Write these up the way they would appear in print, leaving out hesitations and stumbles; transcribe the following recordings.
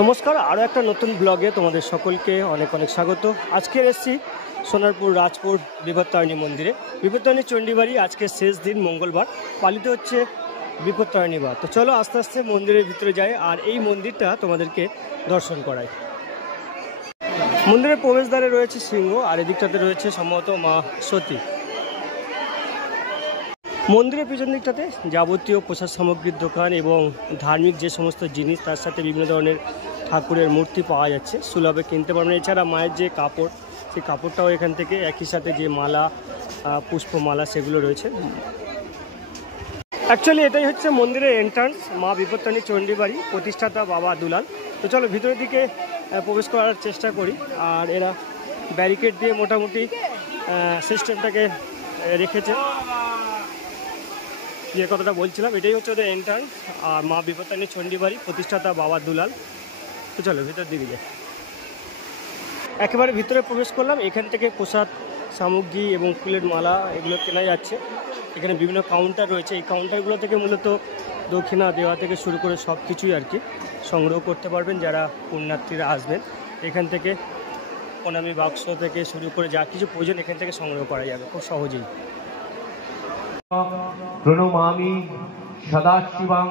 নমস্কার, আরও একটা নতুন ব্লগে তোমাদের সকলকে অনেক অনেক স্বাগত। আজকে এসেছি সোনারপুর রাজপুর বিপত্তারিণী মন্দিরে। বিপত্তারিণী চণ্ডীবাড়ি আজকে শেষ দিন, মঙ্গলবার পালিত হচ্ছে বিপত্তারিণী বার। তো চলো আস্তে আস্তে মন্দিরের ভিতরে যাই আর এই মন্দিরটা তোমাদেরকে দর্শন করাই। মন্দিরের প্রবেশদ্বারে রয়েছে সিংহ আর এদিকটাতে রয়েছে সম্ভবত মা সতী। মন্দিরের পিছন দিকটাতে যাবতীয় প্রসাদ সামগ্রীর দোকান এবং ধার্মিক যে সমস্ত জিনিস, তার সাথে বিভিন্ন ধরনের ঠাকুরের মূর্তি পাওয়া যাচ্ছে, সুলভে কিনতে পারবেন। এছাড়া মায়ের যে কাপড়, সেই কাপড়টাও এখান থেকে, একই সাথে যে মালা, পুষ্পমালা, সেগুলো রয়েছে। অ্যাকচুয়ালি এটাই হচ্ছে মন্দিরের এন্ট্রান্স, মা বিপত্তারিণী চণ্ডীবাড়ি, প্রতিষ্ঠাতা বাবা দুলাল। তো চলো ভিতরের দিকে প্রবেশ করার চেষ্টা করি। আর এরা ব্যারিকেড দিয়ে মোটামুটি সিস্টেমটাকে রেখেছে। যে কথাটা বলছিলাম, এটাই হচ্ছে ওদের এন্ট্রান্স, আর মা বিপত্তারিণী চণ্ডীবাড়ি, প্রতিষ্ঠাতা বাবা দুলাল। তো চলো ভিতর দিকে যাই। একেবারে ভিতরে প্রবেশ করলাম। এখান থেকে প্রসাদ সামগ্রী এবং ফুলের মালা এগুলো কেনা যাচ্ছে। এখানে বিভিন্ন কাউন্টার রয়েছে। এই কাউন্টারগুলো থেকে মূলত দক্ষিণা দেওয়া থেকে শুরু করে সব কিছুই আর কি সংগ্রহ করতে পারবেন যারা পুণ্যার্থীরা আসবেন। এখান থেকে প্রণামী বাক্স থেকে শুরু করে যা কিছু প্রয়োজন এখান থেকে সংগ্রহ করা যাবে খুব সহজেই। প্রণমামি সদাশিবাং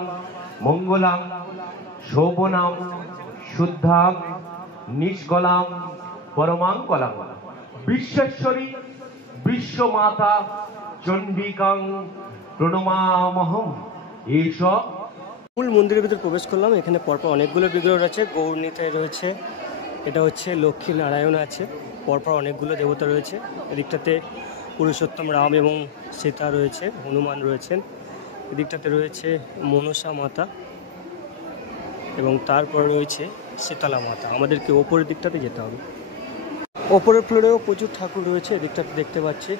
মঙ্গলাং শোভনাং শুদ্ধাং নিষ্কলাং পরমাঙ্কলাং বিশ্বেশ্বরী বিশ্বমাতা চণ্ডিকাং প্রণমামহম। এইসব মূল মন্দিরের ভিতরে প্রবেশ করলাম। এখানে পরপর অনেকগুলো বিগ্রহ রয়েছে। গৌরনীতায় রয়েছে, এটা হচ্ছে লক্ষ্মী নারায়ণ আছে, পরপর অনেকগুলো দেবতা রয়েছে। এদিকটাতে পুরুষোত্তম রাম এবং সীতা রয়েছে, হনুমান রয়েছেন। এদিকটাতে রয়েছে মনসা মাতা এবং তারপর রয়েছে শীতলা মাতা। আমাদেরকে ওপরের দিকটাতে যেতে হবে। ওপরের ফ্লোরেও প্রচুর ঠাকুর রয়েছে। এদিকটাতে দেখতে পাচ্ছি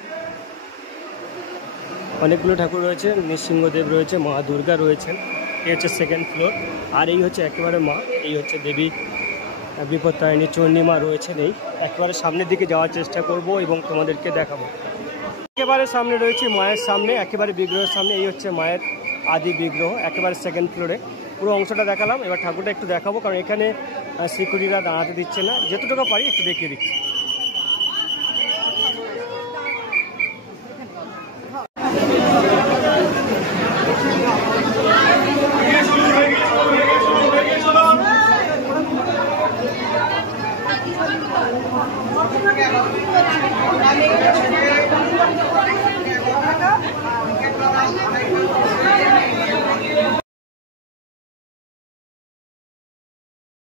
অনেকগুলো ঠাকুর রয়েছে। নৃসিংহদেব রয়েছে, মা দুর্গা রয়েছেন। এই হচ্ছে সেকেন্ড ফ্লোর। আর এই হচ্ছে একেবারে মা, এই হচ্ছে দেবী বিপত্তারিণী চণ্ডীমা রয়েছেন। এই একেবারে সামনের দিকে যাওয়ার চেষ্টা করব এবং তোমাদেরকে দেখাবো। একেবারে সামনে রয়েছে মায়ের সামনে, একেবারে বিগ্রহের সামনে। এই হচ্ছে মায়ের আদি বিগ্রহ, একেবারে সেকেন্ড ফ্লোরে। পুরো অংশটা দেখালাম, এবার ঠাকুরটা একটু দেখাবো, কারণ এখানে সিকিউরিটিরা দাঁড়াতে দিচ্ছে না। যতটুকু পারি একটু দেখিয়ে দিচ্ছি।